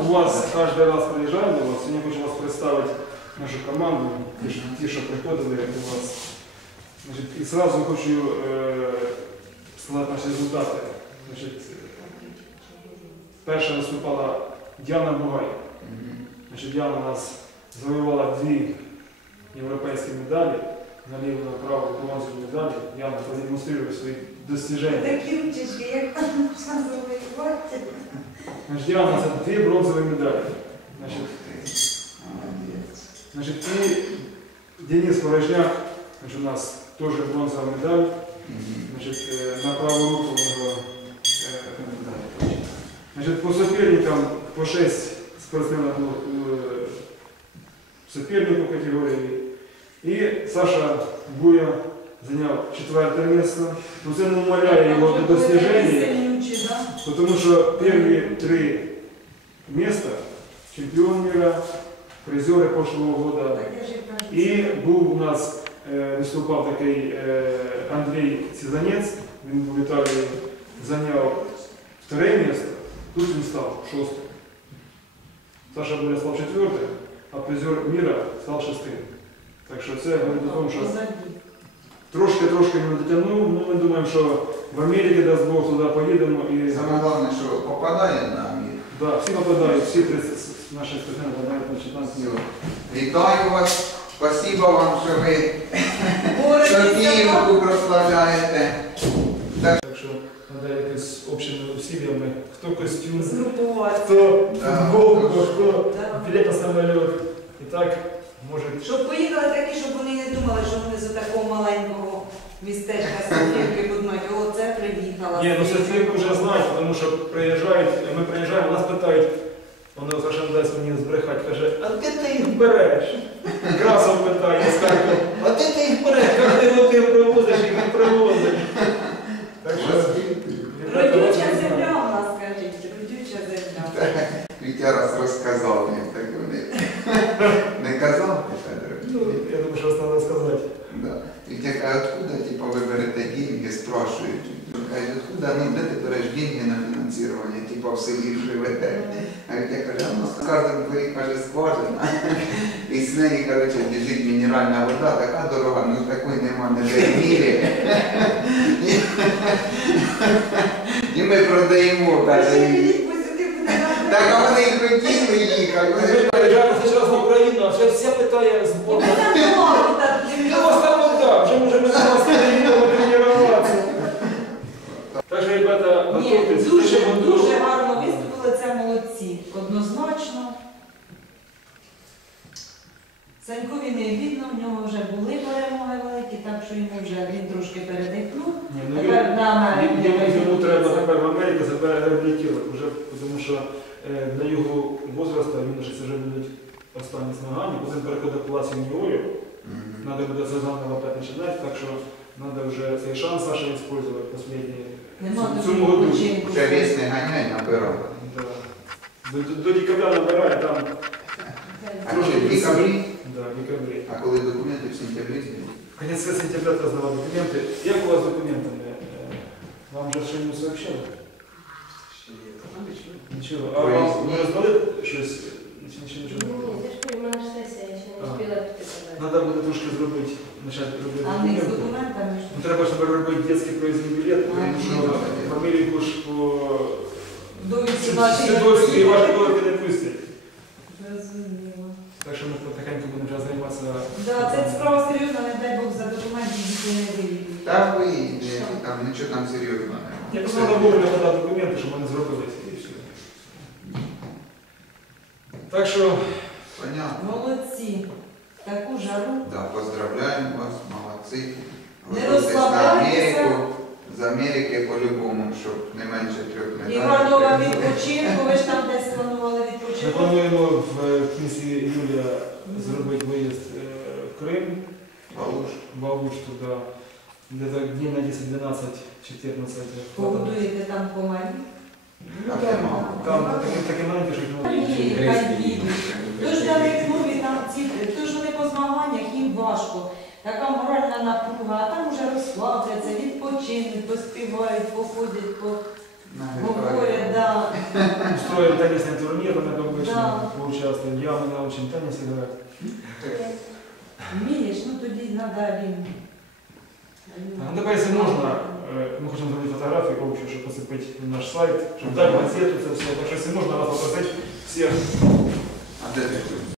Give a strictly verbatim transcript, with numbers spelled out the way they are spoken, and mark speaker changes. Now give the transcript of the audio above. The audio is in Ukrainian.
Speaker 1: у вас каждый раз приезжаем до вас, я хочу вас представить нашу команду, ті, що приходили до вас. Значить, і сразу хочу е, сказати наші результати. Значить, перша виступала Діана Бугай. Значить, Діана у нас завоювала дві європейські медалі, наліво направо бронзові медалі. Діана продемонструє свої достиження.
Speaker 2: Такі ручечки, як там можна завоювати.
Speaker 1: Значить, Діана, це дві бронзові медалі. Значить, значить, і Денис Порожняк, значить, у нас теж бронзова медаль. Значить, на праву руку у нього медаль. Значить, по соперникам по шесть спортсменов сопернику категорії. І Саша Буя зайняв четверте місце. Но це не умаляє його до достижень, тому що перші три місця – чемпіон мира, призери прошлого года. І був у нас, виступав такий Андрій Сізанець, він в Італії зайняв вторе місце, тут він став шостим. Саша Буя став четвертим, а призер мира став шестим. Так що це говорить о тому, що трошки-трошки не дотягнув, ну ми думаємо, що в Америці, дасть Бог, туди поїдемо і...
Speaker 3: Саме головне, що попадає на мір.
Speaker 1: Так, да, всі попадають, всі наші спортсмени попадають на чемпіонат.
Speaker 3: Вітаю вас, спасибо вам, що ви Софіївку прославляєте.
Speaker 1: Так що треба якось общими усилиями, хто костюм,
Speaker 2: Згрупувати.
Speaker 1: хто футболку, хто білет на самоліт. І так, може...
Speaker 2: Щоб поїхали такі, щоб вони не думали, що вони з такого маленького містечка Софіївки будуть, о, це приїхала.
Speaker 1: Ні, ну Софіївку вже знають, тому що приїжджають, ми приїжджаємо, нас питають, воно Саша не дасть мені збрехати, каже, а де ти їх береш? Красов питає, скаже, а де ти їх береш? Кожен роки привозиш, їх не привозиш. Так що...
Speaker 2: Родюча земля у нас, скажіть, родюча земля.
Speaker 3: Вітя раз розказав мені, так вони не казав,
Speaker 1: Ну, я думаю, що вас треба сказати.
Speaker 3: Да. Вітя каже, откуда типа, ви берете деньги, спрашують. Він каже, откуда, ну де ти береш деньги на фінансування, типа в селі живете. А Вітя каже, ну з кожним дворі, каже, скважина. І з неї, коротше, біжить мінеральна вода, така дорога, ну такої нема не в мірі. І ми продаємо, каже. Так, а вони і хотіли їхати.
Speaker 1: Ми приїжджаємо зараз на Україну, а вже все питає з боку. Ну, в основному так, вже може ми зараз перевіримо тренуватися. Так що, ребята, готуйтесь.
Speaker 2: Дуже, дуже гарно виступили, це молодці. Однозначно. Санькові не видно, в нього вже були перемоги великі, так що йому вже він трошки передихнув. Тепер на Америку.
Speaker 1: Йому треба тепер в Америку себе реабілітувати, тому що для його возрасту він вже вже будуть останні змагання, потім переходить клас юніорів, треба буде це заново опять починати, так що треба вже цей шанс Саша використовувати останній в цьому году.
Speaker 3: Вже весь не ганяй, набирав.
Speaker 1: До декабря набирає, там
Speaker 3: А що, в декабрі?
Speaker 1: Да, в декабрі.
Speaker 3: А коли документи в сентябрі здають?
Speaker 1: В конце сентября раздавал документы. Як у вас с документами? Вам же что-нибудь сообщали? Ничего. А вам не раздали щось? Ничего, ничего.
Speaker 4: Ні, це ж приймана ж сесія, я ще не встигла підписати.
Speaker 1: Надо буде трошки зробити, почати робити
Speaker 2: А в них з
Speaker 1: документи.
Speaker 2: документами?
Speaker 1: Ну, треба ж тепер робити дитячий проїзний білет, тому що в Америку ж по
Speaker 2: Довідці ваші.
Speaker 1: свідоцтві ваші довідки не пустять.
Speaker 2: Зрозуміло.
Speaker 1: Так що ми потихеньку будемо зараз займатися.
Speaker 2: Да, це справа серйозна, не дай Бог за документи дітей не виїдуть.
Speaker 3: Та вийде, там нічого там серйозного немає.
Speaker 1: Я просто треба вовремя подати документи, щоб вони зробилися. І все. Так що...
Speaker 3: Понятно.
Speaker 2: Молодці. Таку жару.
Speaker 3: Да, поздравляємо вас, молодці.
Speaker 2: Не
Speaker 3: Готуйтесь на
Speaker 2: розслабляйтеся.
Speaker 3: Америку. З Америки по-любому, щоб не менше трьох медалей.
Speaker 2: І гарного відпочинку, ви ж там десь планували
Speaker 1: Ми
Speaker 2: відпочинку.
Speaker 1: плануємо в кінці июля зробити виїзд в Крим,
Speaker 3: Балуш.
Speaker 1: в Алуш туди, где-то днів на десять-дванадцять чотирнадцять.
Speaker 2: Погодуєте там комарі?
Speaker 1: Ну там, там такі, такі маленькі, що
Speaker 2: Ні, хай їдуть. Тож для них нові там ці, тож вони по змаганнях, їм важко. Така моральна напруга, а там вже розслабляться, відпочинуть, поспівають, походять по
Speaker 3: На
Speaker 2: Говорять, да.
Speaker 1: Устроили теннисный турнир, мы как обычно
Speaker 2: Да.
Speaker 1: поучаствуем. Я мы научим теннис играть.
Speaker 2: Вмієш, ну тоді треба він.
Speaker 1: Ну, давай, если можно, э, мы хотим сделать фотографии общую, чтобы посыпать на наш сайт, чтобы дать газету, это все. Так что, если можно, вас попросить всех.
Speaker 3: А де ти тут?